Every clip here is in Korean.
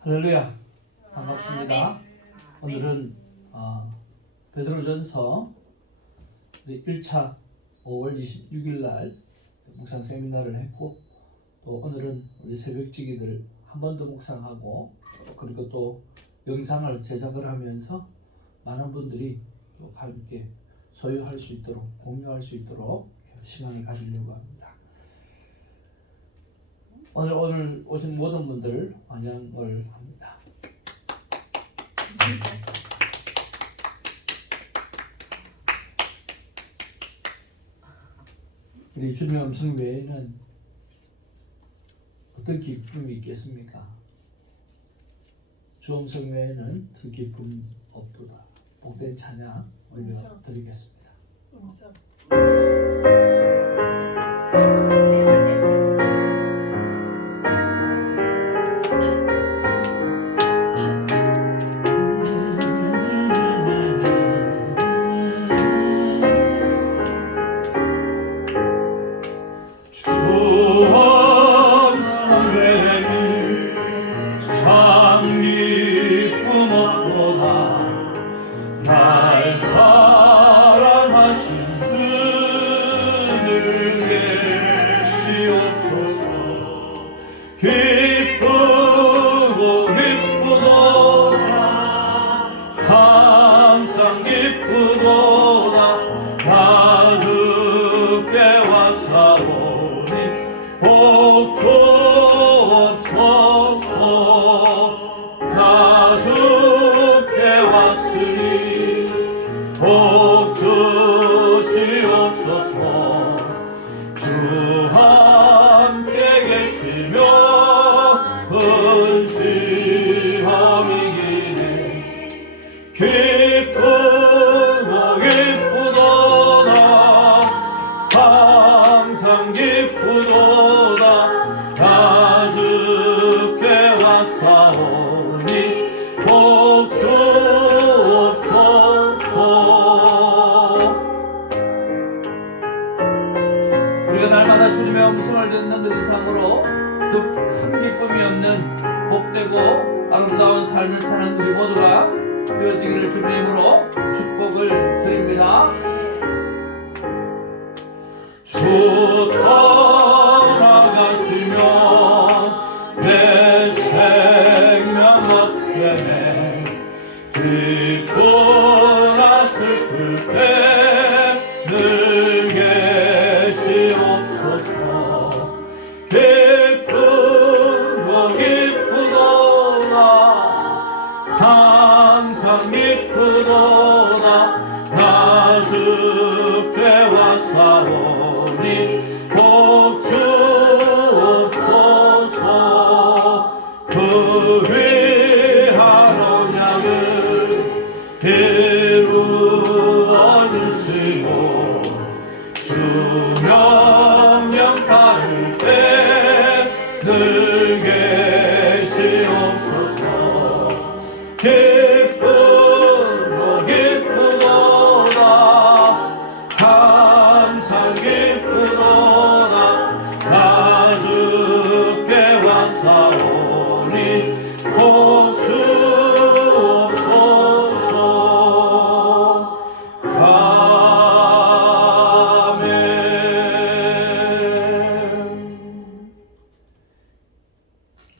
할렐루야, 반갑습니다. 오늘은 베드로전서 1차 5월 26일 날 묵상 세미나를 했고, 또 오늘은 우리 새벽지기들 한 번 더 묵상하고, 그리고 또 영상을 제작을 하면서 많은 분들이 또 함께 소유할 수 있도록, 공유할 수 있도록 시간을 가지려고 합니다. 오늘 오신 모든 분들 환영을 합니다. 우리 주님의 음성 외에는 어떤 기쁨이 있겠습니까? 주 음성 외에는 그 기쁨 없도다. 복된 찬양 올려드리겠습니다. 우리가 날마다 주님의 음성을 듣는 그 이상으로 더 큰 기쁨이 없는 복되고 아름다운 삶을 사는 우리 모두가 되어지기를 주님의 이름으로 축복을 드립니다. 주 떠나가시면 내 생명 앞에 기쁘나 슬플 때 늘 계시옵소서. 기쁘고 기쁘도다 항상 기쁘도다 나 주께 왔사오니 복 주옵소서. 그 위한 언약을 이루어 주시고 주 명령 따를 때 늘 계시옵소서. 기쁘고 기쁘도다 한참 기쁘도다 나 주께 왔사오니 복 주옵소서.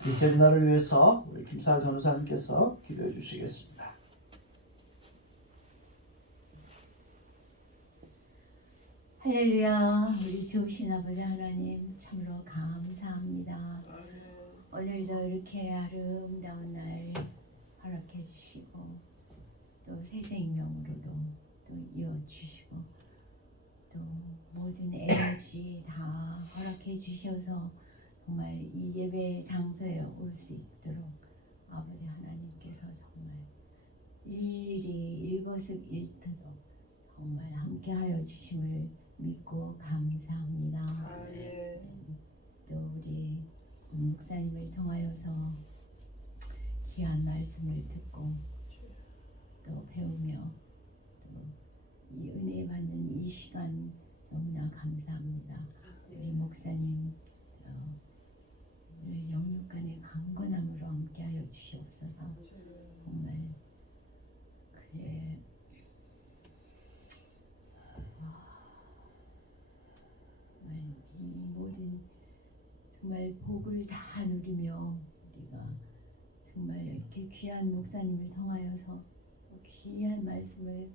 이 세미나를 위해서 우리 김사 전사님께서 기도해 주시겠습니다. 할렐루야. 우리 좋으신 아버지 하나님 참으로 감사합니다. 오늘도 이렇게 아름다운 날 허락해 주시고 또 새 생명으로도 또 이어주시고 또 모든 에너지 다 허락해 주셔서 정말 이 예배 장소에 올 수 있도록 아버지 하나님께서 정말 일일이 일거수일투족 정말 함께하여 주심을 믿고 감사합니다. 또 우리 목사님을 통하여서 귀한 말씀 말씀을 듣고 또 배우며 또 이 은혜 받는 이 시간 너무나 감사합니다. 우리 목사님 늘 영육간의 강건함으로 함께하여 주시옵소서. 정말 그의 정말 이 모든 정말 복을 다 누리며 우리가 정말 이렇게 귀한 목사님을 통하여서 귀한 말씀을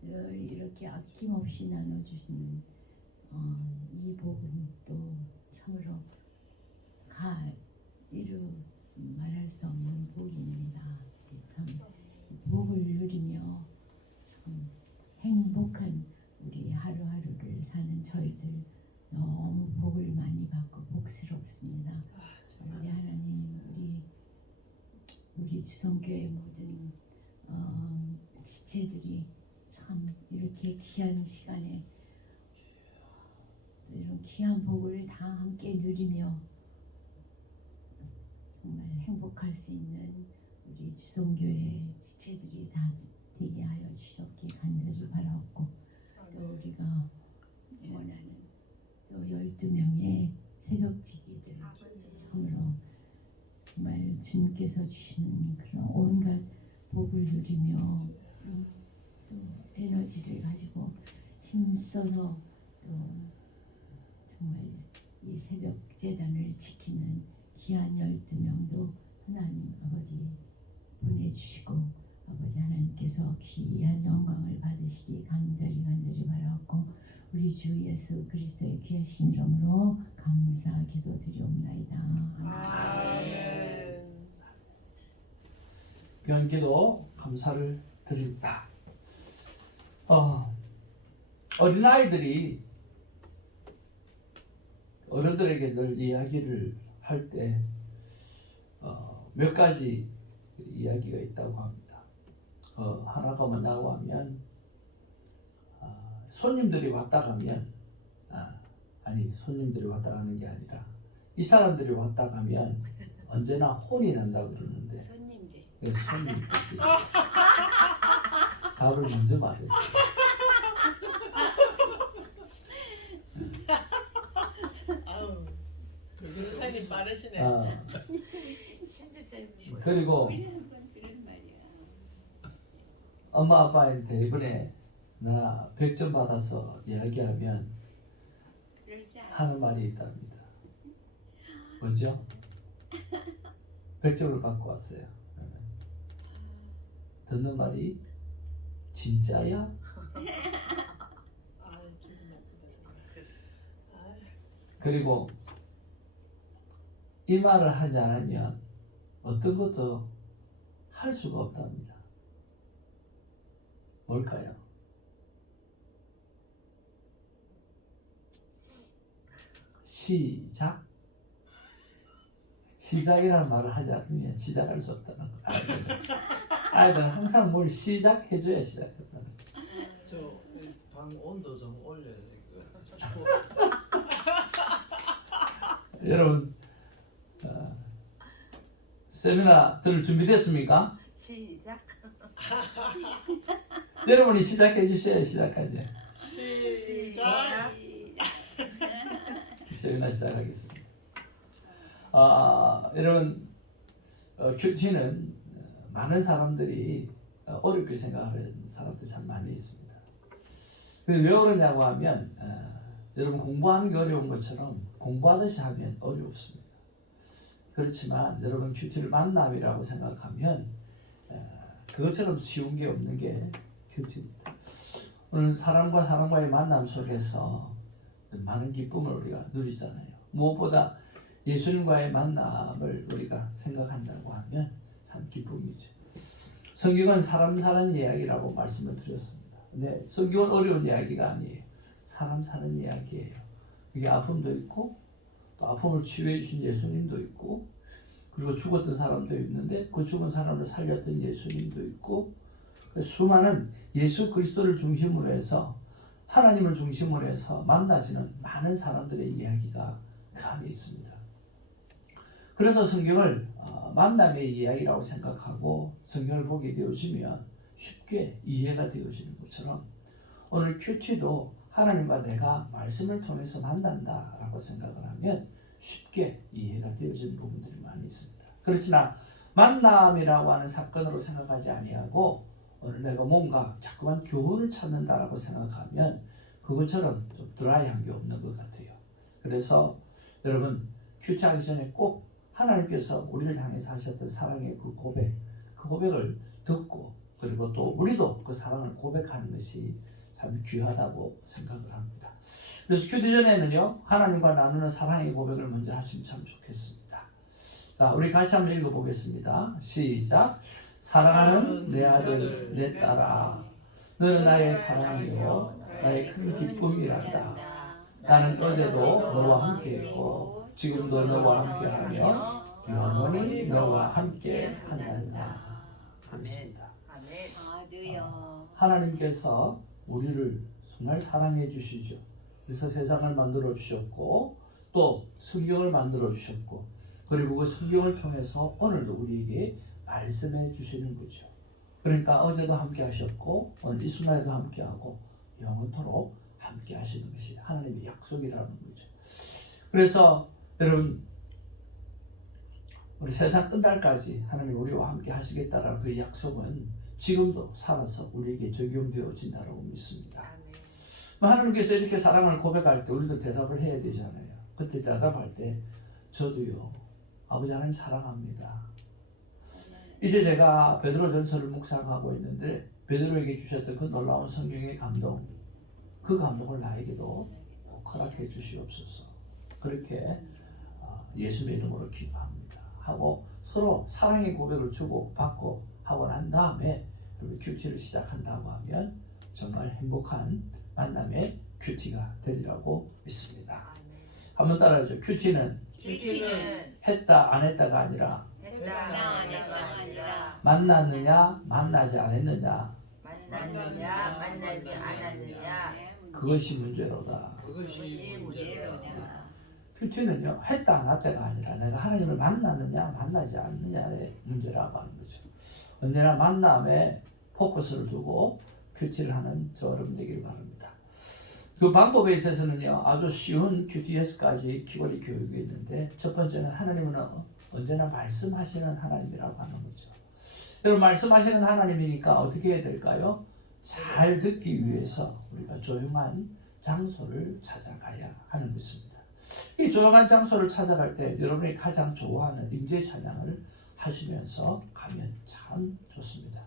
늘 이렇게 아낌없이 나눠주시는 이 복은 또 참으로 이루 말할 수 없는 복입니다. 참 복을 누리며 참 행복한 우리 하루하루를 사는 저희들 너무 복을 많이 받고 복스럽습니다. 아버지 하나님, 우리 주성교회 모든 지체들이 참 이렇게 귀한 시간에 이런 귀한 복을 다 함께 누리며 정말 행복할 수 있는 우리 주성교회 지체들이 다 되게 하여 주시옵기 간절히 바라옵고, 또 우리가 원하는 또 12명의 새벽지기들 참으로 정말 주님께서 주시는 그런 온갖 복을 누리며 또 에너지를 가지고 힘써서 또 정말 이 새벽 재단을 지키는 귀한 12명도 하나님 아버지 보내주시고, 아버지 하나님께서 귀한 영광을 받으시기 간절히 바라옵고, 우리 주 예수 그리스도의 귀하신 이름으로 감사 기도드리옵나이다. 아멘. 귀한 기도 감사를 드립니다. 어린아이들이 어른들에게 늘 이야기를 할 때 몇 가지 이야기가 있다고 합니다. 하나가 뭐냐고 하면 손님들이 왔다 가면 손님들이 왔다 가는 게 아니라 이 사람들이 왔다 가면 언제나 혼이 난다고 그러는데, 손님들. 네, 손님들이 답을 먼저 말했어요. 아우, 목사님 빠르시네. 그리고 엄마 아빠한테 이번에 나 100점 받아서 이야기하면 하는 말이 있답니다. 뭐죠? 100점을 받고 왔어요. 듣는 말이 진짜야? 아, 기분 나쁘다. 그리고 이 말을 하지 않으면 어떤 것도 할 수가 없답니다. 뭘까요? 시작? 시작이라는 말을 하지 않으면 시작할 수 없다는 거. 아이들은 항상 뭘 시작해줘야 시작한다는 거. 방 온도 좀 올려야 돼. 여러분, 세미나 들을 준비됐습니까? 시작. 여러분이 시작해 주셔야 시작하죠. 시작. 세미나 시작하겠습니다. 여러분, 큐티는 많은 사람들이 어렵게 생각하는 사람들이 참 많이 있습니다. 왜 그러냐고 하면 여러분 공부하는 게 어려운 것처럼 공부하듯이 하면 어렵습니다. 그렇지만 여러분 큐티를 만남이라고 생각하면 그것처럼 쉬운 게 없는 게 큐티입니다. 오늘 사람과 사람과의 만남 속에서 많은 기쁨을 우리가 누리잖아요. 무엇보다 예수님과의 만남을 우리가 생각한다고 하면 참 기쁨이죠. 성경은 사람 사는 이야기라고 말씀을 드렸습니다. 근데 성경은 어려운 이야기가 아니에요. 사람 사는 이야기예요. 이게 아픔도 있고 또 아픔을 치유해 주신 예수님도 있고, 그리고 죽었던 사람도 있는데 그 죽은 사람을 살렸던 예수님도 있고, 수많은 예수 그리스도를 중심으로 해서 하나님을 중심으로 해서 만나지는 많은 사람들의 이야기가 그 안에 있습니다. 그래서 성경을 만남의 이야기라고 생각하고 성경을 보게 되어지면 쉽게 이해가 되어지는 것처럼 오늘 큐티도 하나님과 내가 말씀을 통해서 만난다라고 생각을 하면 쉽게 이해가 되어지는 부분들이 많이 있습니다. 그렇지나 만남이라고 하는 사건으로 생각하지 아니하고 오늘 내가 뭔가 자꾸만 교훈을 찾는다라고 생각하면 그것처럼 좀 드라이한 게 없는 것 같아요. 그래서 여러분 큐티하기 전에 꼭 하나님께서 우리를 향해서 하셨던 사랑의 그 고백을 듣고 그리고 또 우리도 그 사랑을 고백하는 것이 참 귀하다고 생각을 합니다. 그래서 큐티 전에는요 하나님과 나누는 사랑의 고백을 먼저 하시면 참 좋겠습니다. 자, 우리 같이 한번 읽어보겠습니다. 시작. 사랑하는 내 아들 내 딸아 너는 나의 사랑이요 나의 큰 기쁨이란다. 나는 어제도 너와 함께했고 지금도 너와 함께하며 영원히 너와 함께한다. 그렇습니다. 하나님께서 우리를 정말 사랑해 주시죠. 그래서 세상을 만들어 주셨고 또 성경을 만들어 주셨고 그리고 그 성경을 통해서 오늘도 우리에게 말씀해 주시는 거죠. 그러니까 어제도 함께 하셨고 오늘 이 순간에도 함께 하고 영원토록 함께 하시는 것이 하나님의 약속이라는 거죠. 그래서 여러분 우리 세상 끝날까지 하나님 우리와 함께 하시겠다라는 그 약속은 지금도 살아서 우리에게 적용되어진다고 믿습니다. 하나님께서 이렇게 사랑을 고백할 때 우리도 대답을 해야 되잖아요. 그때 대답할 때 저도요 아버지 하나님 사랑합니다. 이제 제가 베드로전서를 묵상하고 있는데 베드로에게 주셨던 그 놀라운 성경의 감동 그 감동을 나에게도 허락해 주시옵소서. 그렇게 예수님의 이름으로 기도합니다. 하고 서로 사랑의 고백을 주고 받고 하고 난 다음에 큐티를 시작한다고 하면 정말 행복한 만남의 큐티가 되리라고 믿습니다. 한번 따라하죠. 큐티는 했다 안 했다가 아니라 만났느냐 만나지 않았느냐 만나지 않았느냐 그것이 문제로다. 그것이 문제로다. 큐티는요 했다 안 했다가 아니라 내가 하나님을 만났느냐 만나지 않느냐의 문제라고 하는 거죠. 언제나 만남에 포커스를 두고 큐티를 하는 저 여러분 되기를 바랍니다. 그 방법에 있어서는요 아주 쉬운 QTS까지 키워리 교육이 있는데 첫 번째는 하나님은 언제나 말씀하시는 하나님이라고 하는 거죠. 여러분 말씀하시는 하나님이니까 어떻게 해야 될까요? 잘 듣기 위해서 우리가 조용한 장소를 찾아가야 하는 것입니다. 이 조용한 장소를 찾아갈 때 여러분이 가장 좋아하는 임재 찬양을 하시면서 가면 참 좋습니다.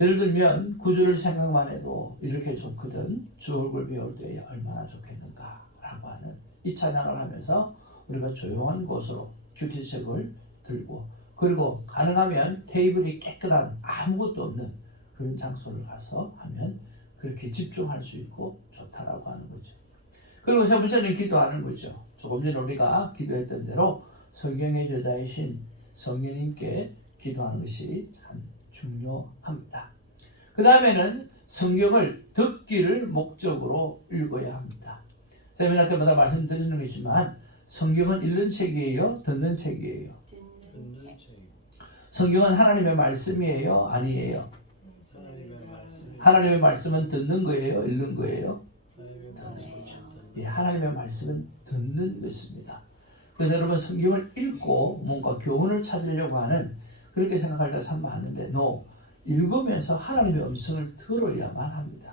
예를 들면 구주를 생각만 해도 이렇게 좋거든 주 얼굴 배울 때 얼마나 좋겠는가 라고 하는 이 찬양을 하면서 우리가 조용한 곳으로 큐티책을 들고 그리고 가능하면 테이블이 깨끗한 아무것도 없는 그런 장소를 가서 하면 그렇게 집중할 수 있고 좋다라고 하는 거죠. 그리고 세 번째는 기도하는 거죠. 조금 전에 우리가 기도했던 대로 성경의 저자이신 성령님께 기도하는 것이 참 중요합니다. 그 다음에는 성경을 듣기를 목적으로 읽어야 합니다. 세미나 때마다 말씀드리는 것이지만 성경은 읽는 책이에요? 듣는 책이에요? 듣는 책. 성경은 하나님의 말씀이에요? 아니에요? 하나님의 말씀은 듣는 거예요? 읽는 거예요? 예, 하나님의 말씀은 듣는 것입니다. 그래서 여러분 성경을 읽고 뭔가 교훈을 찾으려고 하는 그렇게 생각할 때가 참 많은데 읽으면서 하나님의 음성을 들어야만 합니다.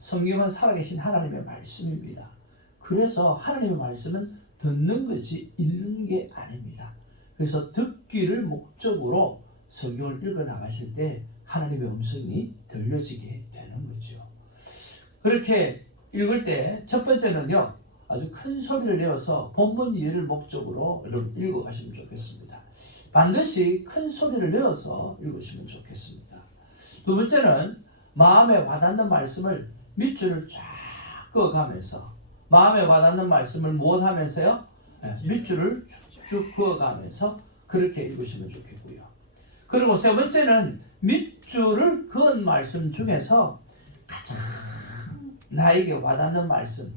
성경은 살아계신 하나님의 말씀입니다. 그래서 하나님의 말씀은 듣는 것이 읽는 게 아닙니다. 그래서 듣기를 목적으로 성경을 읽어 나가실 때 하나님의 음성이 들려지게 되는 거죠. 그렇게 읽을 때 첫 번째는요 아주 큰 소리를 내어서 본문 이해를 목적으로 여러분 읽어 가시면 좋겠습니다. 반드시 큰 소리를 내어서 읽으시면 좋겠습니다. 두 번째는 마음에 와닿는 말씀을 밑줄을 쫙 그어가면서 마음에 와닿는 말씀을 무엇 하면서요? 밑줄을 쭉 그어가면서 그렇게 읽으시면 좋겠고요. 그리고 세 번째는 밑줄을 그은 말씀 중에서 가장 나에게 와닿는 말씀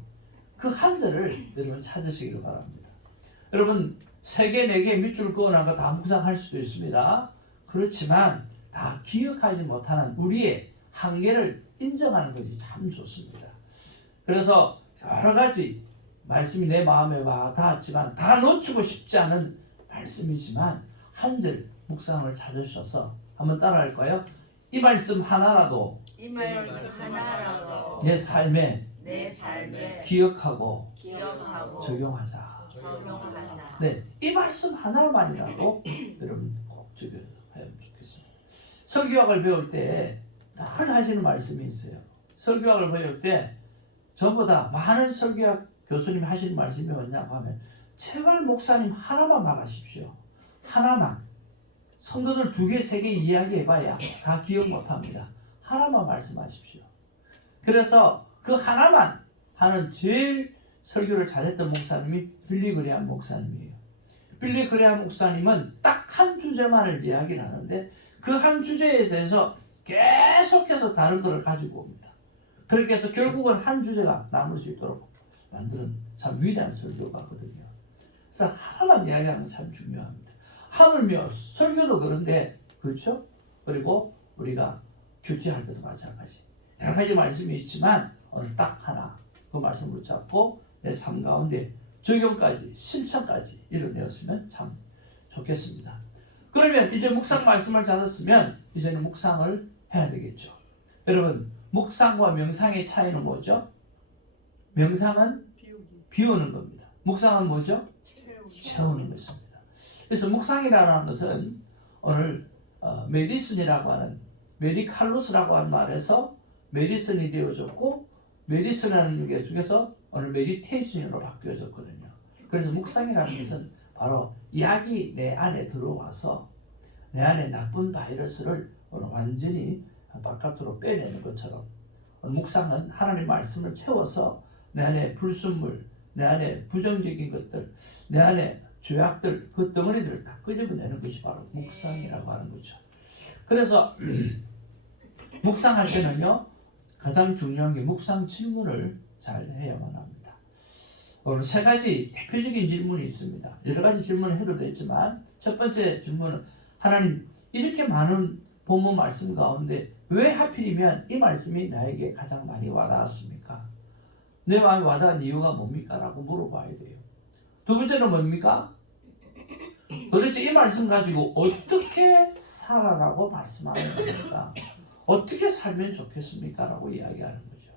그 한 절을 여러분 찾으시기를 바랍니다. 여러분 3개, 4개 밑줄 그어놓은 거 다 묵상할 수도 있습니다. 그렇지만 다 기억하지 못하는 우리의 한계를 인정하는 것이 참 좋습니다. 그래서 여러 가지 말씀이 내 마음에 와 닿았지만 다 놓치고 싶지 않은 말씀이지만 한 절 묵상을 찾으셔서 한번 따라할까요? 이 말씀 하나라도 이 말씀 하나라도 내 삶에 내 삶에 기억하고 기억하고 적용하자. 적용하자. 네, 이 말씀 하나만이라도 여러분 꼭 적용하면 좋겠습니다. 설교학을 배울 때 늘 하시는 말씀이 있어요. 설교학을 배울 때 전부 다 많은 설교학 교수님이 하시는 말씀이 뭐냐고 하면 제발 목사님 하나만 말하십시오. 하나만. 성도들 2개, 3개 이야기해봐야 다 기억 못합니다. 하나만 말씀하십시오. 그래서 그 하나만 하는 제일 설교를 잘했던 목사님이 빌리 그레함 목사님이에요. 빌리 그레함 목사님은 딱 한 주제만을 이야기를 하는데 그 한 주제에 대해서 계속해서 다른 것을 가지고 옵니다. 그렇게 해서 결국은 한 주제가 남을 수 있도록 만드는 참 위대한 설교가거든요. 그래서 하나만 이야기하는 건 참 중요합니다. 하물며 설교도 그런데 그렇죠? 그리고 우리가 큐티할 때도 마찬가지. 여러 가지 말씀이 있지만 오늘 딱 하나 그 말씀을 잡고 내 삶 가운데 적용까지 실천까지 이뤄내었으면 참 좋겠습니다. 그러면 이제 묵상 말씀을 찾았으면 이제는 묵상을 해야 되겠죠. 여러분 묵상과 명상의 차이는 뭐죠? 명상은 비우는 겁니다. 묵상은 뭐죠? 채우는 것입니다. 그래서 묵상이라는 것은 오늘 메디슨이라고 하는 메디칼로스라고 하는 말에서 메디슨이 되어졌고 메디슨이라는 게 속에서 오늘 메디테이션으로 바뀌어졌거든요. 그래서 묵상이라는 것은 바로 약이 내 안에 들어와서 내 안에 나쁜 바이러스를 오늘 완전히 바깥으로 빼내는 것처럼 묵상은 하나님 말씀을 채워서 내 안에 불순물, 내 안에 부정적인 것들, 내 안에 죄악들, 그 덩어리들을 다 끄집어내는 것이 바로 묵상이라고 하는 거죠. 그래서 묵상할 때는요 가장 중요한 게 묵상 질문을 잘 해야만 합니다. 오늘 3가지 대표적인 질문이 있습니다. 여러 가지 질문을 해도 되지만 첫 번째 질문은 하나님 이렇게 많은 본문 말씀 가운데 왜 하필이면 이 말씀이 나에게 가장 많이 와닿았습니까? 내 마음에 와닿은 이유가 뭡니까? 라고 물어봐야 돼요. 두 번째는 뭡니까? 도대체 이 말씀 가지고 어떻게 살아라고 말씀하는 겁니까? 어떻게 살면 좋겠습니까? 라고 이야기하는 거죠.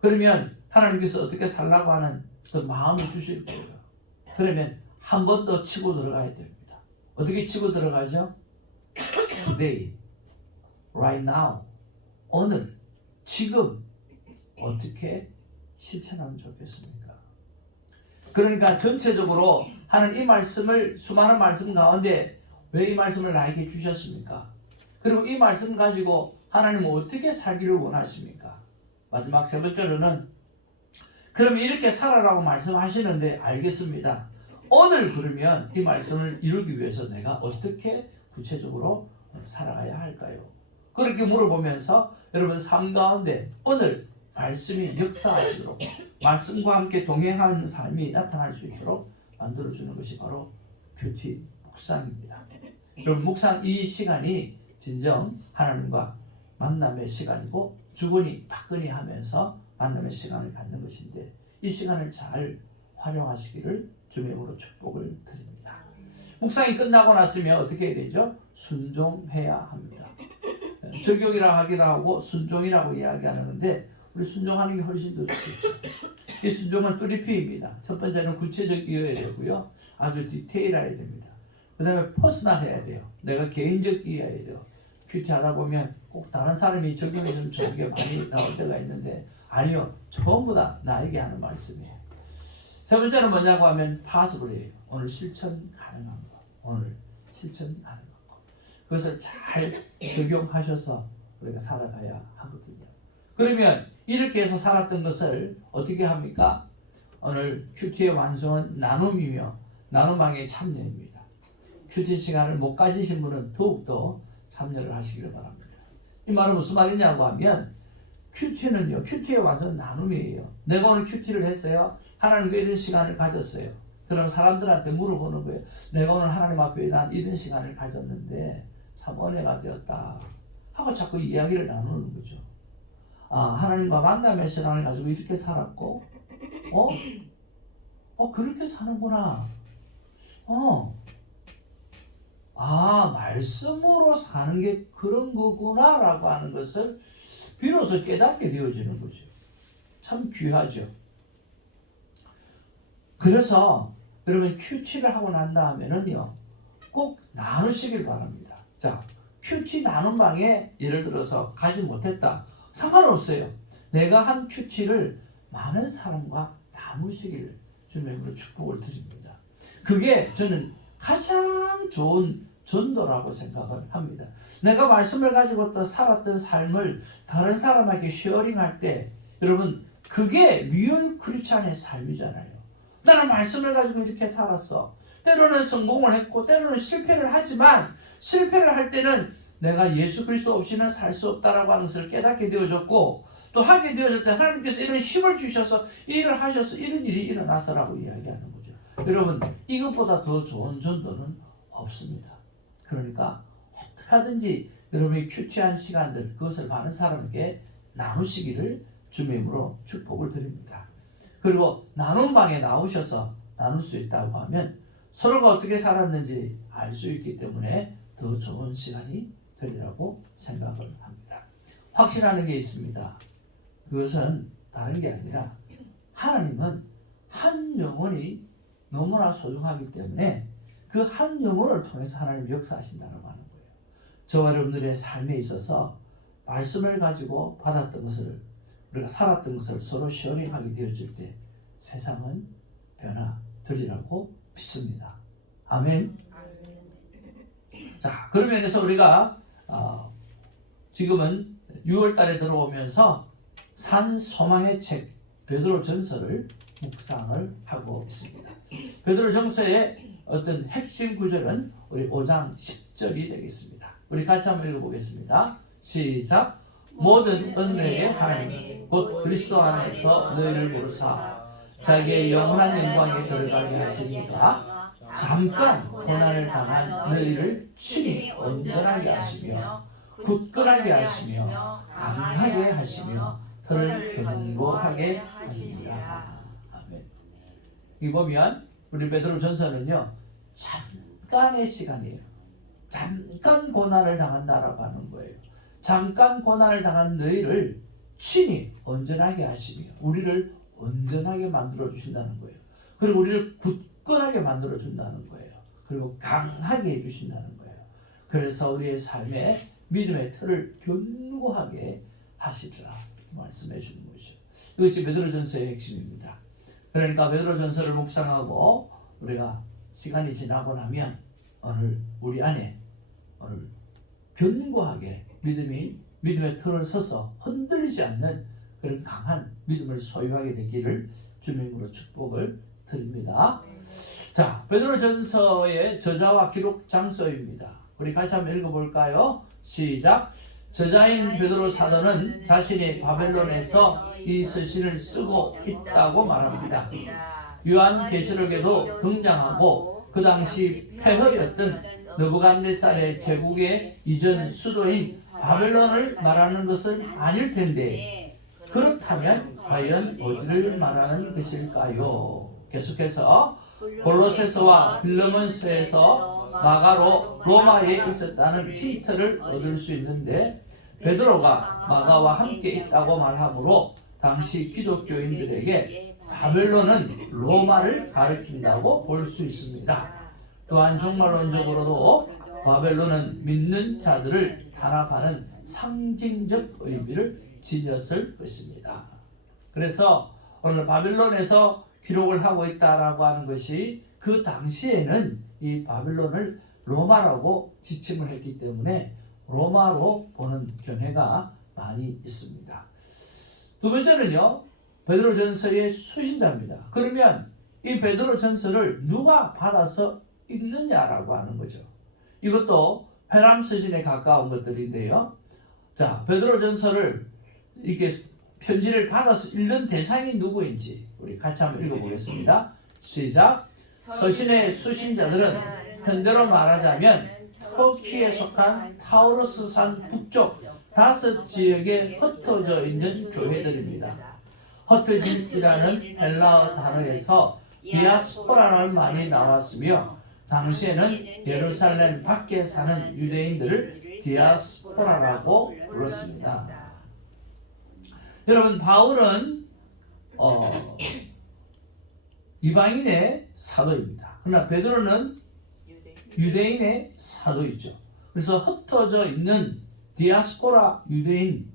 그러면 하나님께서 어떻게 살라고 하는 어떤 마음을 주실 거예요. 그러면 한 번 더 치고 들어가야 됩니다. 어떻게 치고 들어가죠? Today, right now, 오늘, 지금 어떻게 실천하면 좋겠습니까? 그러니까 전체적으로 하는 이 말씀을 수많은 말씀 가운데 왜 이 말씀을 나에게 주셨습니까? 그리고 이 말씀 가지고 하나님은 어떻게 살기를 원하십니까? 마지막 3번째로는 그럼 이렇게 살아라고 말씀하시는데 알겠습니다. 오늘 그러면 이 말씀을 이루기 위해서 내가 어떻게 구체적으로 살아가야 할까요? 그렇게 물어보면서 여러분 삶 가운데 오늘 말씀이 역사하시도록 말씀과 함께 동행하는 삶이 나타날 수 있도록 만들어주는 것이 바로 큐티 묵상입니다. 여러분 묵상 이 시간이 진정 하나님과 만남의 시간이고 주거니 받거니 하면서 만남의 시간을 갖는 것인데 이 시간을 잘 활용하시기를 주님으로 축복을 드립니다. 묵상이 끝나고 났으면 어떻게 해야 되죠? 순종해야 합니다. 적용이라 하기도 하고 순종이라고 이야기하는 건데 우리 순종하는 게 훨씬 더 좋겠죠. 이 순종은 뚜리피입니다. 첫 번째는 구체적이어야 되고요. 아주 디테일해야 됩니다. 그 다음에 퍼스널해야 돼요. 내가 개인적이어야 돼요. 큐티 하다 보면 꼭 다른 사람이 적용해주면 좋은 게 많이 나올 때가 있는데 아니요. 전부 다 나에게 하는 말씀이에요. 세 번째는 뭐냐고 하면 파스블이에요. 오늘 실천 가능한 거. 오늘 실천 가능한 거. 그것을 잘 적용하셔서 우리가 살아가야 하거든요. 그러면 이렇게 해서 살았던 것을 어떻게 합니까? 오늘 큐티의 완성은 나눔이며 나눔왕의 참여입니다. 큐티 시간을 못 가지신 분은 더욱더 참여를 하시길 바랍니다. 이 말은 무슨 말이냐고 하면 큐티의 완성은 나눔이에요. 내가 오늘 큐티를 했어요. 하나님과 이런 시간을 가졌어요. 그럼 사람들한테 물어보는 거예요. 내가 오늘 하나님 앞에 난 이런 시간을 가졌는데 참 은혜가 되었다 하고 자꾸 이야기를 나누는 거죠. 하나님과 만남의 시간을 가지고 이렇게 살았고 그렇게 사는구나. 말씀으로 사는 게 그런 거구나 라고 하는 것을 비로소 깨닫게 되어지는 거죠. 참 귀하죠. 그래서 여러분 큐티를 하고 난 다음에는요 꼭 나누시길 바랍니다. 자, 큐티 나눈 방에 예를 들어서 가지 못했다. 상관없어요. 내가 한 큐티를 많은 사람과 나누시기를 주님으로 축복을 드립니다. 그게 저는 가장 좋은 전도라고 생각을 합니다. 내가 말씀을 가지고 또 살았던 삶을 다른 사람에게 쉐어링할 때 여러분 그게 리얼 크리스찬의 삶이잖아요. 나는 말씀을 가지고 이렇게 살았어. 때로는 성공을 했고 때로는 실패를 하지만 실패를 할 때는 내가 예수 그리스도 없이는 살 수 없다라고 하는 것을 깨닫게 되어졌고 또 하게 되어질 때 하나님께서 이런 힘을 주셔서 일을 하셔서 이런 일이 일어나서라고 이야기하는 거죠. 여러분 이것보다 더 좋은 전도는 없습니다. 그러니까 어떻게 하든지 여러분이 큐티한 시간들 그것을 많은 사람에게 나누시기를 주님의 이름으로 축복을 드립니다. 그리고 나눔 방에 나오셔서 나눌 수 있다고 하면 서로가 어떻게 살았는지 알 수 있기 때문에 더 좋은 시간이 되리라고 생각을 합니다. 확신하는 게 있습니다. 그것은 다른 게 아니라 하나님은 한 영혼이 너무나 소중하기 때문에 그 한 영혼을 통해서 하나님이 역사하신다고 하는 거예요. 저와 여러분들의 삶에 있어서 말씀을 가지고 받았던 것을 우리가 살았던 것을 서로 쉐어링하게 되어질 때 세상은 변화되리라고 믿습니다. 아멘. 자, 그런 면에서 우리가 지금은 6월 달에 들어오면서 산 소망의 책 베드로 전서를 묵상을 하고 있습니다. 베드로 전서의 어떤 핵심 구절은 우리 5장 10절이 되겠습니다. 우리 같이 한번 읽어보겠습니다. 시작. 모든 은혜의 하나님 곧 그리스도 안에서 너희를 부르사 자기의 영원한 영광에 들어가게 하시니까 잠깐 고난을 당한 너희를 친히 온전하게 하시며 굳건하게 하시며 강하게 하시며 털을 견고하게 하시니라. 아멘. 이 보면 우리 베드로 전서는요 잠깐의 시간이에요. 잠깐 고난을 당한다라고 하는 거예요. 잠깐 고난을 당한 너희를 친히 온전하게 하시며 우리를 온전하게 만들어 주신다는 거예요. 그리고 우리를 굳건하게 만들어 준다는 거예요. 그리고 강하게 해주신다는 거예요. 그래서 우리의 삶에 믿음의 틀을 견고하게 하시리라 말씀해 주는 것이죠. 이것이 베드로전서의 핵심입니다. 그러니까 베드로전서를 묵상하고 우리가 시간이 지나고 나면 오늘 우리 안에 오늘 견고하게 믿음의 틀을 서서 흔들리지 않는 그런 강한 믿음을 소유하게 되기를 주님으로 축복을 드립니다. 자, 베드로전서의 저자와 기록 장소입니다. 우리 같이 한번 읽어볼까요? 시작. 저자인 베드로 사도는 자신이 바벨론에서 이 서신을 쓰고 있다고 말합니다. 요한계시록에도 등장하고 그 당시 폐허였던 느부갓네살의 제국의 이전 수도인 바벨론을 말하는 것은 아닐 텐데 그렇다면 과연 어디를 말하는 것일까요? 계속해서 골로새서와 빌레몬서에서 마가로 로마에 있었다는 힌트를 얻을 수 있는데 베드로가 마가와 함께 있다고 말하므로 당시 기독교인들에게 바벨론은 로마를 가리킨다고 볼 수 있습니다. 또한 종말론적으로도 바벨론은 믿는 자들을 단합하는 상징적 의미를 지녔을 것입니다. 그래서 오늘 바벨론에서 기록을 하고 있다라고 하는 것이 그 당시에는 이 바벨론을 로마라고 지칭을 했기 때문에 로마로 보는 견해가 많이 있습니다. 두 번째는요, 베드로전서의 수신자입니다. 그러면 이 베드로전서를 누가 받아서 읽느냐라고 하는 거죠. 이것도 페람서신에 가까운 것들인데요. 자, 베드로전서를 이렇게 편지를 받아서 읽는 대상이 누구인지 우리 같이 한번 읽어보겠습니다. 시작. 서신의 수신자들은 현대로 말하자면 터키에 속한 타우로스산 북쪽 5지역에 흩어져 있는 교회들입니다. 흩어짐이라는 헬라어 단어에서 디아스포라라는 말이 나왔으며 당시에는 예루살렘 밖에 사는 유대인들을 디아스포라라고 불렀습니다. 여러분, 바울은 이방인의 사도입니다. 그러나 베드로는 유대인의 사도이죠. 그래서 흩어져 있는 디아스포라 유대인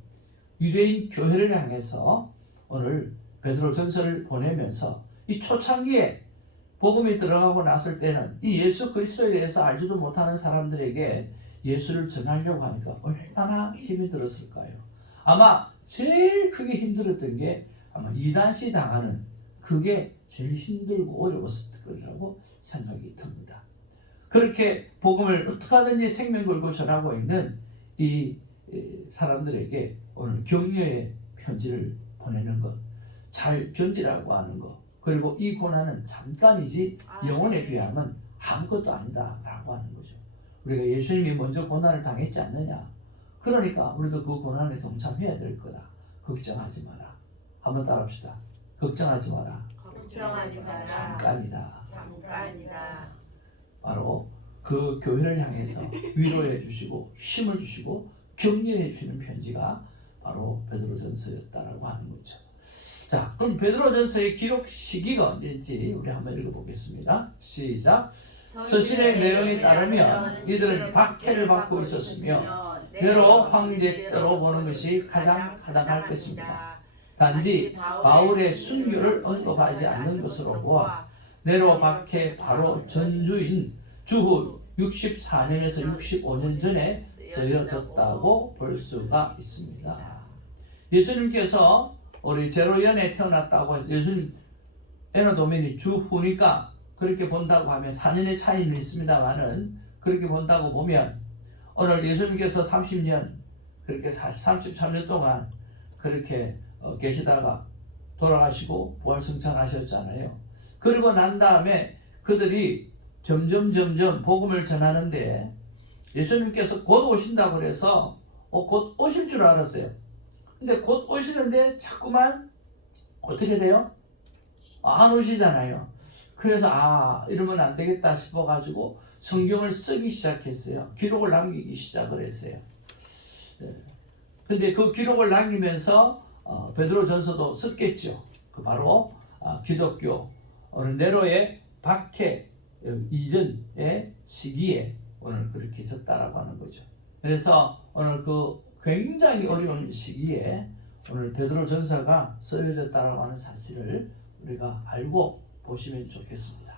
교회를 향해서 오늘 베드로 전서를 보내면서 이 초창기에 복음이 들어가고 났을 때는 이 예수 그리스도에 대해서 알지도 못하는 사람들에게 예수를 전하려고 하니까 얼마나 힘이 들었을까요? 아마 제일 크게 힘들었던 게 아마 이단시 당하는 그게 제일 힘들고 어려웠을 거라고 생각이 듭니다. 그렇게 복음을 어떻게 하든지 생명 걸고 전하고 있는 이 사람들에게 오늘 격려의 편지를 보내는 것, 잘 견디라고 하는 것, 그리고 이 고난은 잠깐이지 영혼에 비하면 아무것도 아니다라고 하는 거죠. 우리가 예수님이 먼저 고난을 당했지 않느냐? 그러니까 우리도 그 고난에 동참해야 될 거다. 걱정하지 마라. 한번 따라합시다. 걱정하지 마라. 걱정하지 마라. 잠깐이다. 잠깐이다. 바로 그 교회를 향해서 위로해 주시고 힘을 주시고 격려해 주는 편지가 바로 베드로전서였다라고 하는 거죠. 자, 그럼 베드로전서의 기록 시기가 언제인지 우리 한번 읽어보겠습니다. 시작. 서신의 내용에 따르면 이들은 박해를 받고 있었으며 네로 황제 때로 보는 것이 가장 타당할 것입니다. 단지 바울의 순교를 언급하지 않는 것으로 보아 네로 박해 바로 전주인 주후 64년에서 65년 전에 쓰여졌다고 볼 수가 있습니다. 예수님께서 우리 제로연에 태어났다고 해서 예수님 에너도면이 주후니까 그렇게 본다고 하면 4년의 차이는 있습니다만은 그렇게 본다고 보면 오늘 예수님께서 30년 그렇게 33년 동안 그렇게 계시다가 돌아가시고 부활승천하셨잖아요. 그리고 난 다음에 그들이 점점 복음을 전하는데 예수님께서 곧 오신다고 그래서 곧 오실 줄 알았어요. 근데 곧 오시는데 자꾸만 어떻게 돼요? 안 오시잖아요. 그래서 이러면 안 되겠다 싶어가지고 성경을 쓰기 시작했어요. 기록을 남기기 시작을 했어요. 근데 그 기록을 남기면서 베드로전서도 썼겠죠. 그 바로 기독교 오늘 네로의 박해 이전의 시기에 오늘 그렇게 썼다라고 하는 거죠. 그래서 오늘 그 굉장히 어려운 시기에 오늘 베드로전서가 쓰여졌다라고 하는 사실을 우리가 알고 보시면 좋겠습니다.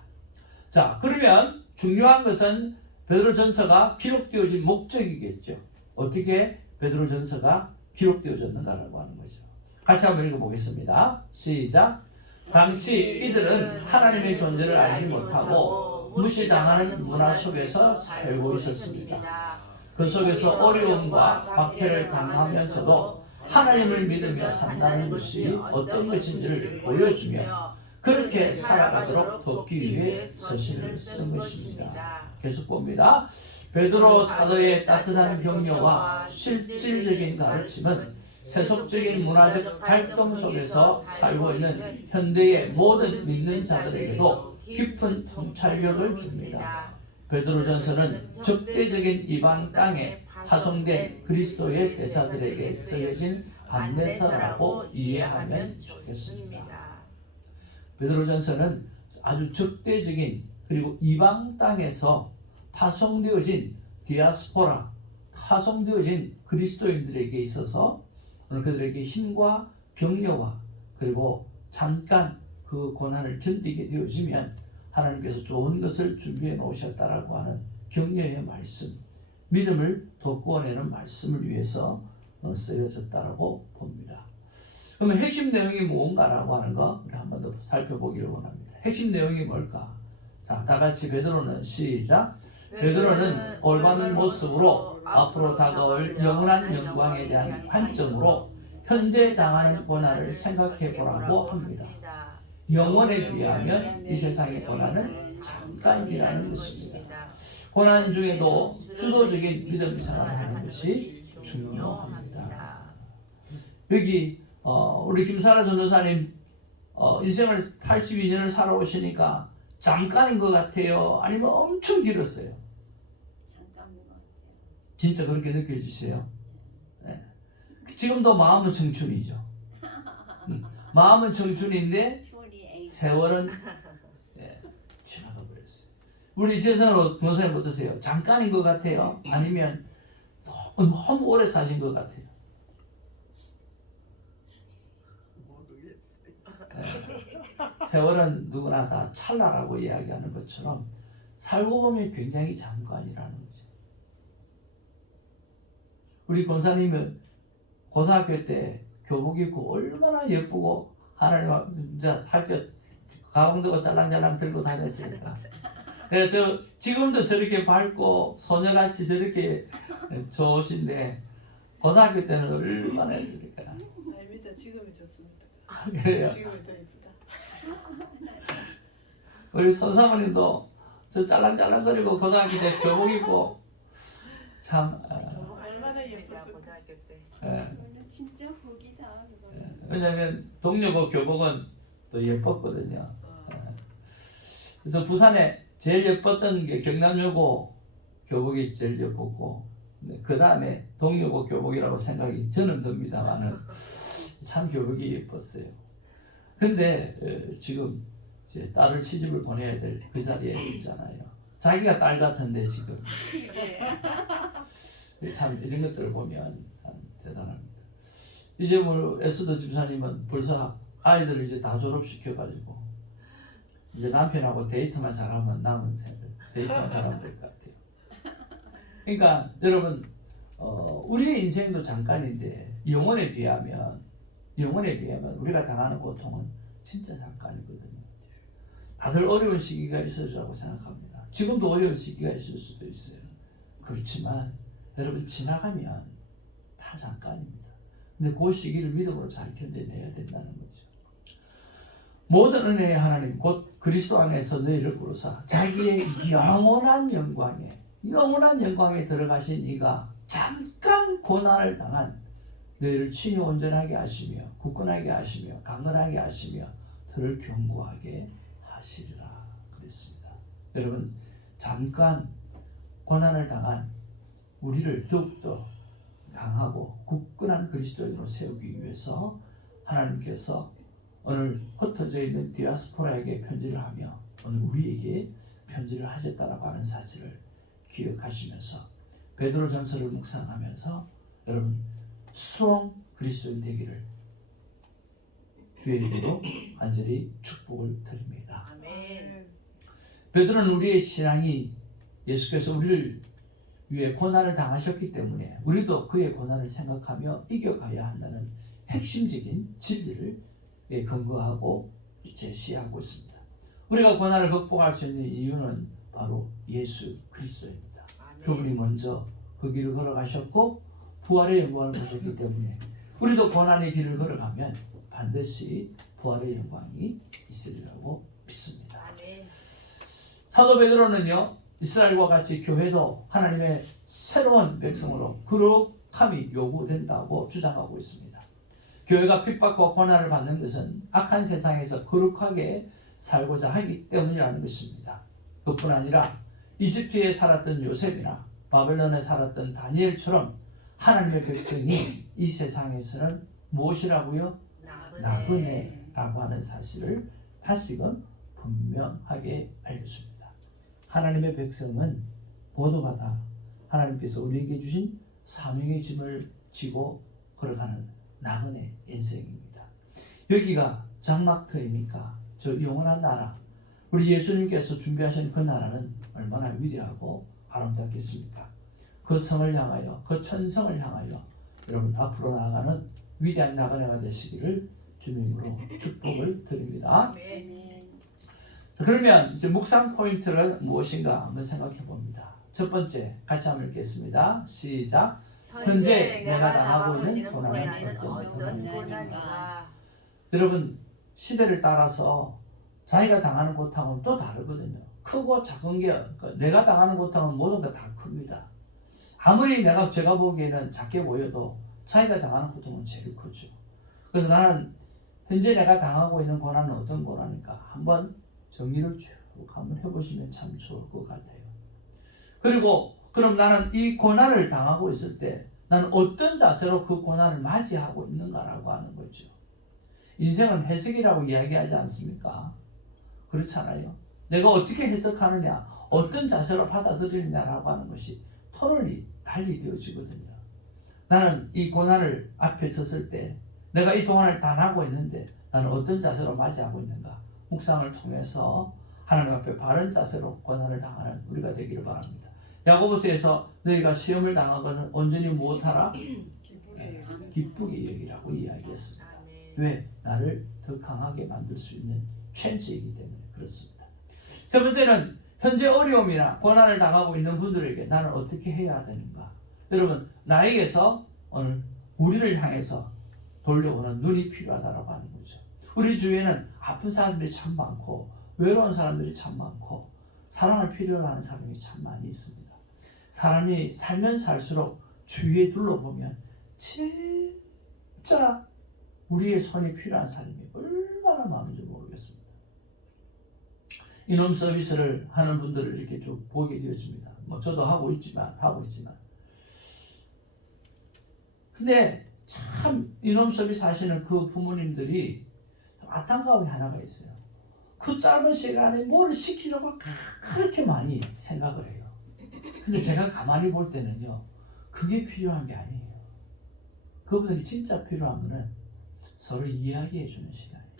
자, 그러면 중요한 것은 베드로전서가 기록되어진 목적이겠죠. 어떻게 베드로전서가 기록되어졌는가라고 하는 거죠. 같이 한번 읽어보겠습니다. 시작. 당시 이들은 하나님의 존재를 알지 못하고 무시당하는 문화 속에서 살고 있었습니다. 그 속에서 어려움과 박해를 당하면서도 하나님을 믿으며 산다는 것이 어떤 것인지를 보여주며 그렇게 살아가도록 돕기 위해 서신을 쓴 것입니다. 계속 봅니다. 베드로 사도의 따뜻한 격려와 실질적인 가르침은 세속적인 문화적 활동 속에서 살고 있는 현대의 모든 믿는 자들에게도 깊은 통찰력을 줍니다. 베드로전서는 적대적인 이방 땅에 파송된 그리스도의 대사들에게 쓰여진 안내서라고 이해하면 좋겠습니다. 베드로전서는 아주 적대적인 그리고 이방 땅에서 파송되어진 디아스포라, 파송되어진 그리스도인들에게 있어서 오늘 그들에게 힘과 격려와 그리고 잠깐 그 고난을 견디게 되어지면 하나님께서 좋은 것을 준비해 놓으셨다라고 하는 격려의 말씀, 믿음을 돋구어내는 말씀을 위해서 쓰여졌다라고 봅니다. 그러면 핵심 내용이 뭔가라고 하는 거 우리 한 번 더 살펴보기를 원합니다. 핵심 내용이 뭘까? 자, 다 같이 베드로는 시작. 베드로는 올바른 모습으로 앞으로 다가올 영원한 영광에 대한 관점으로 현재 당하는 고난을 생각해 보라고 합니다. 영원에 비하면 이 세상의 고난은 잠깐이라는 것입니다. 고난 중에도 주도적인 믿음 생활하는 것이 중요합니다. 여기 우리 김사라 전도사님 인생을 82년을 살아오시니까 잠깐인 것 같아요? 아니면 엄청 길었어요? 잠깐인 것 같아요. 진짜 그렇게 느껴지세요? 네. 지금도 마음은 청춘이죠. 마음은 청춘인데 세월은 지나가 버렸어요. 우리 재선으로 변호사님 어떠세요? 잠깐인 것 같아요? 아니면 너무 오래 사신 것 같아요? 세월은 누구나 다 찰나라고 이야기하는 것처럼 살고 보면 굉장히 잠깐이라는 거죠. 우리 권사님은 고등학교 때 교복 입고 얼마나 예쁘고 하나님 이제 학교 가방도 짤랑짤랑 들고 다녔으니까. 그래서 지금도 저렇게 밝고 소녀같이 저렇게 좋으신데 고등학교 때는 얼마나 했습니까? 아닙니다. 지금이 좋습니다. 그래요. 지금이 더 예쁘다. 우리 손사모님도 저 짤랑짤랑거리고 고등학교 때 교복 입고 참 얼마나 예뻤어. 고등학교 때. 그거는 진짜 복이다. 그거는. 왜냐하면 동료고 교복은 또 예뻤거든요. 그래서 부산에 제일 예뻤던 게 경남여고 교복이 제일 예뻤고 그 다음에 동료고 교복이라고 생각이 저는 듭니다만은 참 교복이 예뻤어요. 근데 지금 이제 딸을 시집을 보내야 될 그 자리에 있잖아요. 자기가 딸 같은데 지금 참 이런 것들을 보면 참 대단합니다. 이제 뭐 에스더 집사님은 벌써 아이들을 이제 다 졸업시켜가지고 이제 남편하고 데이트만 잘하면 남은 생을 데이트만 잘하면 될 것 같아요. 그러니까 여러분 우리의 인생도 잠깐인데 영혼에 비하면 우리가 당하는 고통은 진짜 잠깐이거든요. 다들 어려운 시기가 있으리라고 생각합니다. 지금도 어려운 시기가 있을 수도 있어요. 그렇지만 여러분 지나가면 다 잠깐입니다. 근데 그 시기를 믿음으로 잘 견뎌내야 된다는 거죠. 모든 은혜의 하나님 곧 그리스도 안에서 너희를 부르사 자기의 영원한 영광에 들어가신 이가 잠깐 고난을 당한 너희를 친히 온전하게 하시며 굳건하게 하시며 강건하게 하시며 너를 견고하게 하시리라 그랬습니다. 여러분 잠깐 고난을 당한 우리를 더욱더 강하고 굳건한 그리스도인으로 세우기 위해서 하나님께서 오늘 흩어져 있는 디아스포라에게 편지를 하며 오늘 우리에게 편지를 하셨다라고 하는 사실을 기억하시면서 베드로 전서를 묵상하면서 여러분 스트롱 그리스도인 되기를 주의 이름으로 간절히 축복을 드립니다. 아멘. 베드로는 우리의 신앙이 예수께서 우리를 위해 고난을 당하셨기 때문에 우리도 그의 고난을 생각하며 이겨가야 한다는 핵심적인 진리를 근거하고 제시하고 있습니다. 우리가 고난을 극복할 수 있는 이유는 바로 예수 그리스도입니다. 그분이 먼저 그 길을 걸어가셨고 부활의 영광을 보셨기 때문에 우리도 고난의 길을 걸어가면 반드시 부활의 영광이 있으리라고 믿습니다. 아멘. 사도 베드로는요 이스라엘과 같이 교회도 하나님의 새로운 백성으로 거룩함이 요구된다고 주장하고 있습니다. 교회가 핍박과 고난을 받는 것은 악한 세상에서 거룩하게 살고자 하기 때문이라는 것입니다. 그뿐 아니라 이집트에 살았던 요셉이나 바벨론에 살았던 다니엘처럼 하나님의 백성이 이 세상에서는 무엇이라고요? 나그네라고 하는 사실을 다시금 분명하게 알려줍니다. 하나님의 백성은 모두가 다 하나님께서 우리에게 주신 사명의 짐을 지고 걸어가는 나그네 인생입니다. 여기가 장막터이니까 저 영원한 나라, 우리 예수님께서 준비하신 그 나라는 얼마나 위대하고 아름답겠습니까? 그 성을 향하여, 그 천성을 향하여 여러분 앞으로 나아가는 위대한 나그네가 되시기를 주님으로 축복을 드립니다. 아멘. 자, 그러면 이제 묵상 포인트는 무엇인가 한번 생각해 봅니다. 첫 번째 같이 한번 읽겠습니다. 시작. 현재 내가 당하고 있는 고난은 어떤 고난인가? 여러분 시대를 따라서 자기가 당하는 고통은 또 다르거든요. 크고 작은 게 내가 당하는 고통은 모든 게 다 큽니다. 아무리 제가 보기에는 작게 보여도 자기가 당하는 고통은 제일 크죠. 그래서 나는 현재 내가 당하고 있는 고난은 어떤 고난인가 한번 정리를 쭉 한번 해보시면 참 좋을 것 같아요. 그리고 그럼 나는 이 고난을 당하고 있을 때 나는 어떤 자세로 그 고난을 맞이하고 있는가라고 하는 거죠. 인생은 해석이라고 이야기하지 않습니까? 그렇잖아요. 내가 어떻게 해석하느냐, 어떤 자세로 받아들이느냐라고 하는 것이 토론이 달리 되어지거든요. 나는 이 고난을 앞에 섰을 때 내가 이 고난을 당하고 있는데 나는 어떤 자세로 맞이하고 있는가 묵상을 통해서 하나님 앞에 바른 자세로 고난을 당하는 우리가 되기를 바랍니다. 야고보서에서 너희가 시험을 당하거든 온전히 무엇하라? 기쁘게 여기라고 이야기했습니다. 왜? 나를 더 강하게 만들 수 있는 찬스이기 때문에 그렇습니다. 세 번째는 현재 어려움이나 고난을 당하고 있는 분들에게 나는 어떻게 해야 되는가? 여러분 나에게서 오늘 우리를 향해서 돌려보는 눈이 필요하다고 하는 거죠. 우리 주위에는 아픈 사람들이 참 많고 외로운 사람들이 참 많고 사랑을 필요로 하는 사람이 참 많이 있습니다. 사람이 살면 살수록 주위에 둘러보면 진짜 우리의 손이 필요한 사람이 얼마나 많은지 모르겠습니다. 이놈 서비스를 하는 분들을 이렇게 쭉 보게 되어집니다. 저도 하고 있지만 근데 참 이놈 서비스 하시는 그 부모님들이 안타까운 게 하나가 있어요. 그 짧은 시간에 뭘 시키려고 그렇게 많이 생각을 해요. 근데 제가 가만히 볼 때는요, 그게 필요한 게 아니에요. 그분들이 진짜 필요한 거는 서로 이야기해 주는 시간이에요.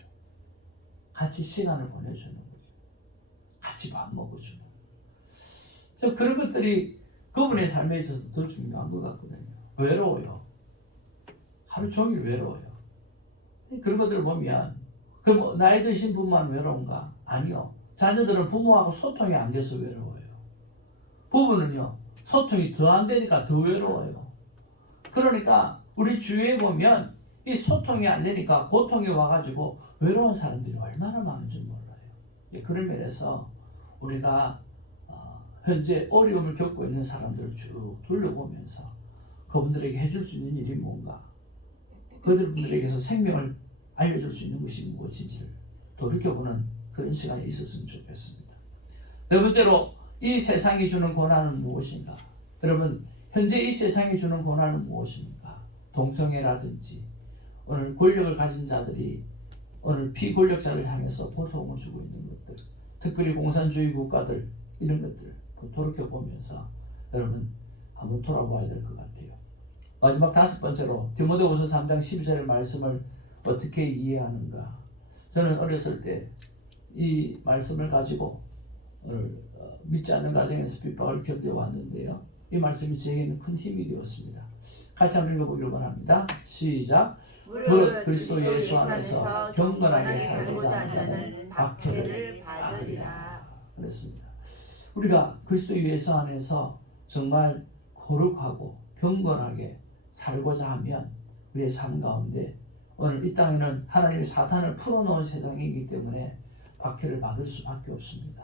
같이 시간을 보내주는 거죠. 같이 밥 먹어주는 거죠. 그런 것들이 그분의 삶에 있어서 더 중요한 것 같거든요. 외로워요. 하루 종일 외로워요. 그런 것들을 보면 그럼 나이 드신 분만 외로운가? 아니요. 자녀들은 부모하고 소통이 안 돼서 외로워요. 부부는요, 소통이 더 안 되니까 더 외로워요. 그러니까 우리 주위에 보면 이 소통이 안 되니까 고통이 와가지고 외로운 사람들이 얼마나 많은지 몰라요. 그런 면에서 우리가 현재 어려움을 겪고 있는 사람들을 쭉 둘러보면서 그분들에게 해줄 수 있는 일이 뭔가, 그들에게서 생명을 알려줄 수 있는 것이 무엇인지를 돌이켜보는 그런 시간이 있었으면 좋겠습니다. 네 번째로 이 세상이 주는 고난은 무엇인가? 여러분 현재 이 세상이 주는 고난은 무엇입니까? 동성애라든지 오늘 권력을 가진 자들이 오늘 비권력자를 향해서 고통을 주고 있는 것들, 특별히 공산주의 국가들 이런 것들 돌이켜보면서 여러분 한번 돌아봐야 될 것 같아요. 마지막 다섯 번째로 디모데후서 3장 12절의 말씀을 어떻게 이해하는가? 저는 어렸을 때 이 말씀을 가지고 오늘 믿지 않는 가정에서 핍박을 견뎌왔는데요. 이 말씀이 제게는 큰 힘이 되었습니다. 같이 한번 읽어보기를 바랍니다. 시작. 무릇 그리스도 예수 안에서 경건하게 살고자 하는 자는 박해를 받으리라. 그렇습니다. 우리가 그리스도 예수 안에서 정말 거룩하고 경건하게 살고자 하면 우리의 삶 가운데 오늘 이 땅에는 하나님이 사탄을 풀어놓은 세상이기 때문에 박해를 받을 수밖에 없습니다.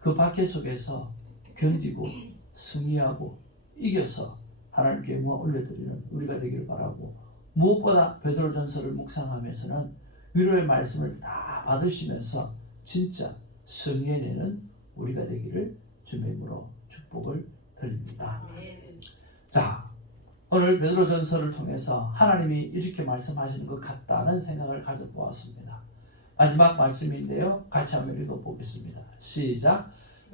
그 박해 속에서 견디고 승리하고 이겨서 하나님께 영광 올려드리는 우리가 되기를 바라고, 무엇보다 베드로전서를 묵상하면서는 위로의 말씀을 다 받으시면서 진짜 승리해내는 우리가 되기를 주님의 이름으로 축복을 드립니다. 자, 오늘 베드로전서를 통해서 하나님이 이렇게 말씀하시는 것 같다는 생각을 가져보았습니다. 마지막 말씀인데요. 같이 한번 읽어보겠습니다. 시작.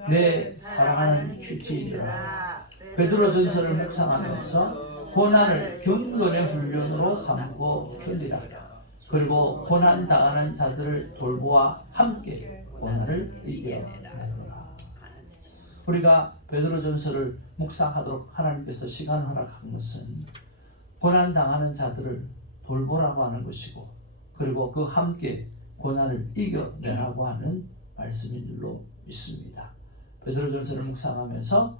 내 사랑하는 큐티들아, 베드로전서를 묵상하면서 고난을 경건의 훈련으로 삼고 견디라. 그리고 고난 당하는 자들을 돌보아 함께 고난을 이겨내라. 우리가 베드로전서를 묵상하도록 하나님께서 시간을 허락한 것은 고난 당하는 자들을 돌보라고 하는 것이고, 그리고 그 함께 고난을 이겨내라고 하는 말씀인 줄로 믿습니다. 베드로전서를 묵상하면서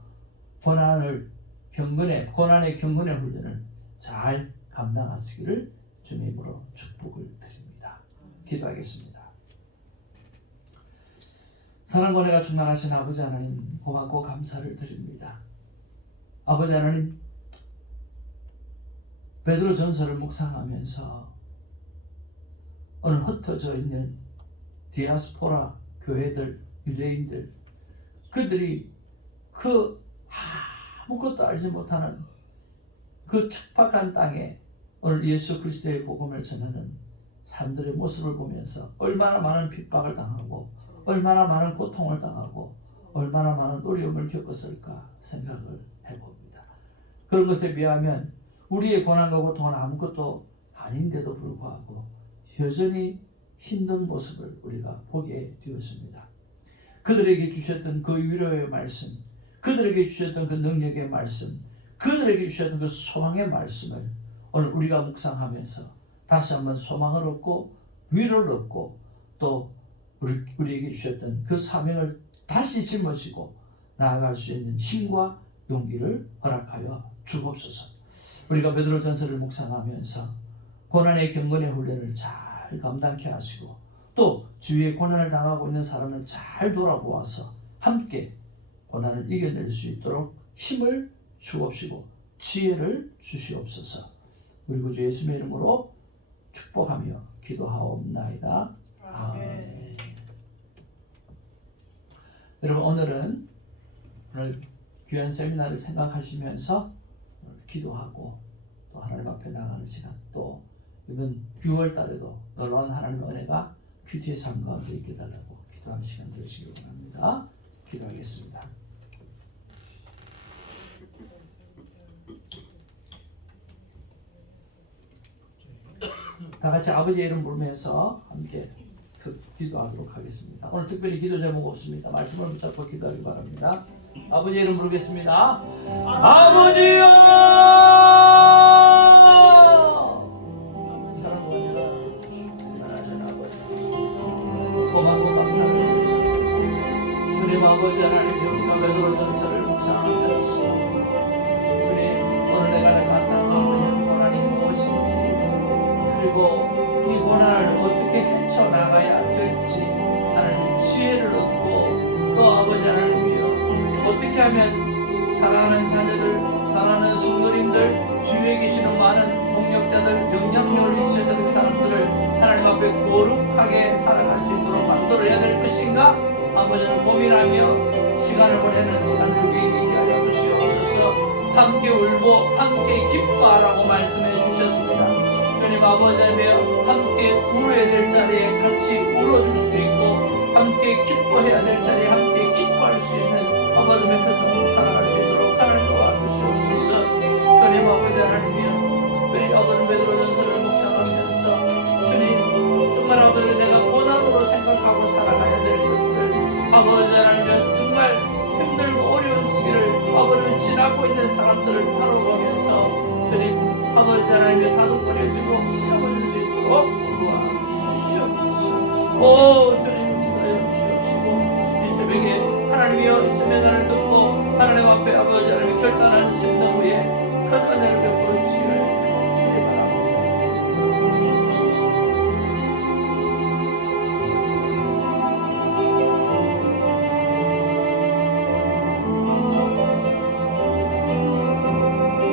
고난의 경건의 훈련을 잘 감당하시기를 주님의 이름으로 축복을 드립니다. 기도하겠습니다. 사랑과 은혜가 충만하신 아버지 하나님 고맙고 감사를 드립니다. 아버지 하나님, 베드로 전서를 묵상하면서 오늘 흩어져 있는 디아스포라 교회들, 유대인들, 그들이 그 아무것도 알지 못하는 그 척박한 땅에 오늘 예수 그리스도의 복음을 전하는 사람들의 모습을 보면서 얼마나 많은 핍박을 당하고 얼마나 많은 고통을 당하고 얼마나 많은 어려움을 겪었을까 생각을 해봅니다. 그런 것에 비하면 우리의 고난과 고통은 아무것도 아닌데도 불구하고 여전히 힘든 모습을 우리가 보게 되었습니다. 그들에게 주셨던 그 위로의 말씀, 그들에게 주셨던 그 능력의 말씀, 그들에게 주셨던 그 소망의 말씀을 오늘 우리가 묵상하면서 다시 한번 소망을 얻고 위로를 얻고 또 우리에게 주셨던 그 사명을 다시 짊어지고 나아갈 수 있는 힘과 용기를 허락하여 주옵소서. 우리가 베드로 전서를 묵상하면서 고난의 경건의 훈련을 잘 감당케 하시고 또 주위에 고난을 당하고 있는 사람을 잘 돌아보아서 함께 고난을 이겨낼 수 있도록 힘을 주옵시고 지혜를 주시옵소서. 우리 구주 예수님의 이름으로 축복하며 기도하옵나이다. 아멘. 여러분, 오늘 귀한 세미나를 생각하시면서 기도하고 또 하나님 앞에 나가는 시간, 또 이번 6월 달에도 놀라운 하나님의 은혜가 큐티의 삶 가운데 있게 달라고 기도하는 시간 되시길 원합니다. 기도하겠습니다. 다 같이 아버지의 이름 부르면서 함께 기도하도록 하겠습니다. 오늘 특별히 기도 제목 없습니다. 말씀을 붙잡고 기도하기 바랍니다. 아버지의 이름 부르겠습니다. 아버지여! 사랑과 은혜가 충만하신 아버지, 고맙고 감사합니다. 주님 아버지 하나님, 우리가 베드로 전서를 묵상하면서 주님, 오늘 내가 감당하는 고난이 무엇인지, 그리고 이 고난을 어떻게 헤쳐나가야 될지 하나님 지혜를 얻고 또 아버지 하나님이여, 어떻게 하면 사랑하는 자녀들, 사랑하는 성도님들, 주위에 계시는 많은 동력자들, 영향력을 있어야 되는 사람들을 하나님 앞에 거룩하게 살아갈 수 있도록 만들어야 될 것인가? 아버지는 고민하며 시간을 보내는 시간을 우리에게 있게 하여 주시옵소서. 함께 울고 함께 기뻐하라고 말씀해 주셨습니다. 주님 아버지 하며 함께 울어야 될 자리에 같이 울어줄 수 있고 함께 기뻐해야 될 자리에 함께 기뻐할 수 있는 아버지의 그 살아갈 수 있도록 하나님 도와주시옵소서. 주님 아버지 하나님이여, 우리 아버지 베드로 전서를 묵상하면서 주님 정말 아버지 내가 고난으로 생각하고 살아가야 될 것들, 아버지 하나님이여 정말 힘들고 어려운 시기를 아버지는 지나고 있는 사람들을 바라보면서 주님 아버지 하나님의 다독거려주고 세워줄 수 있도록 도와주시옵소서. 오 주님 역사해 주시옵시고 이 새벽에 하나님이여 이 세미나를 듣고 하나님 앞에 아버지 하나님의 결단한 심령 위에 큰 은혜를 베풀어 주시옵소서.